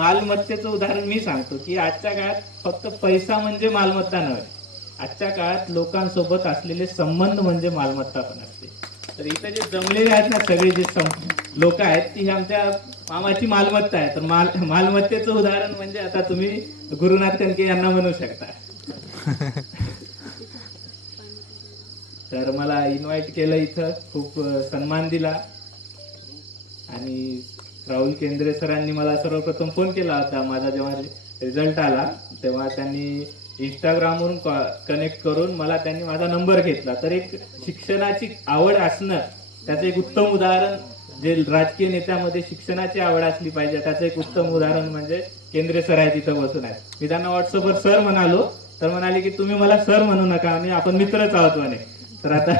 मालमत्तेचं उदाहरण मी सांगतो की आजच्या काळात फक्त पैसा म्हणजे मालमत्ता नव्हे, आजच्या काळात लोकांसोबत असलेले संबंध म्हणजे मालमत्ता पण असते. तर इथे जे जमलेले आहेत ना सगळे जे लोक आहेत ती आमच्या मामाची मालमत्ता आहे. तर मालमत्तेचं उदाहरण म्हणजे आता तुम्ही गुरुनाथ कणके यांना म्हणू शकता. तर मला इन्व्हाइट केलं, इथं खूप सन्मान दिला आणि राहुल केंद्रे सरांनी मला सर्वप्रथम फोन केला होता. माझा जेव्हा रिझल्ट आला तेव्हा त्यांनी इंस्टाग्रामवरून कनेक्ट करून मला त्यांनी माझा नंबर घेतला. तर एक शिक्षणाची आवड असणं त्याचं एक उत्तम उदाहरण, जे राजकीय नेत्यामध्ये शिक्षणाची आवड असली पाहिजे त्याचं एक उत्तम उदाहरण म्हणजे केंद्रे सर आहे तिथं बसून आहेत. मी त्यांना व्हॉट्सअपवर सर म्हणालो तर म्हणाले की तुम्ही मला सर म्हणू नका आणि आपण मित्रच आहोत म्हणे. तर आता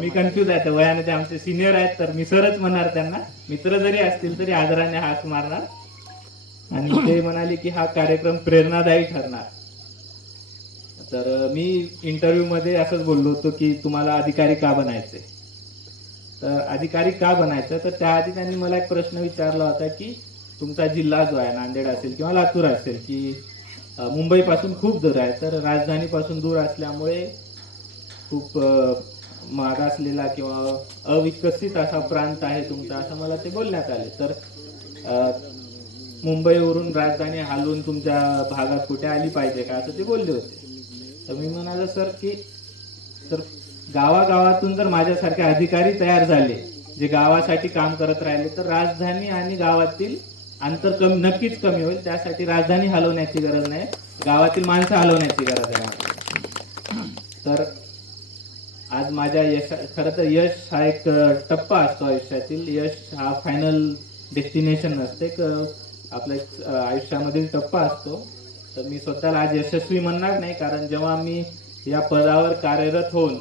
मी कन्फ्युज आहे, तर वयाने ते आमचे सिनियर आहेत तर मी सरच म्हणणार त्यांना, मित्र जरी असतील तरी आदराने हात मारणार. आणि ते म्हणाले की हा कार्यक्रम प्रेरणादायी ठरणार. तर मी इंटरव्ह्यू मध्ये असंच बोललो होतो की तुम्हाला अधिकारी का बनायचे. तर अधिकारी का बनायचं, तर त्याआधी त्यांनी मला एक प्रश्न विचारला होता की तुमचा जिल्हा जो आहे नांदेड असेल किंवा लातूर असेल की मुंबई पासून खूप दूर आहे, तर राजधानी पासून दूर असल्यामुळे खूप मागासलेला किंवा अविकसित असा प्रांत आहे तुमचा, असं मला ते बोलण्यात आले. तर मुंबईवरून राजधानी हलवून तुमच्या भागात कुठे आली पाहिजे का, असं ते बोलले होते. तर मी म्हणालो सर की तर गावागावातून जर माझ्यासारखे अधिकारी तयार झाले जे गावासाठी काम करत राहिले तर राजधानी आणि गावातील अंतर नक्कीच कमी होईल. त्यासाठी राजधानी हलवण्याची गरज नाही, गावातील माणसं हलवण्याची गरज आहे. तर आज माझ्या खरं तर यश हा एक टप्पा असतो आयुष्यातील. यश हा फायनल डेस्टिनेशन नसते, आपल्या आयुष्यामधील टप्पा असतो. तर मी स्वतःला आज यशस्वी म्हणणार नाही, कारण जेव्हा मी या पदावर कार्यरत होऊन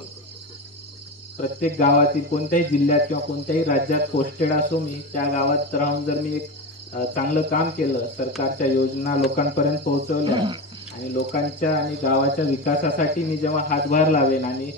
प्रत्येक गावातील कोणत्याही जिल्ह्यात किंवा कोणत्याही राज्यात पोस्टेड असो, मी त्या गावात राहून जर मी एक चांगलं काम केलं, सरकारच्या योजना लोकांपर्यंत पोहोचवल्या आणि लोकांच्या आणि गावाच्या विकासासाठी मी जेव्हा हातभार लावेन आणि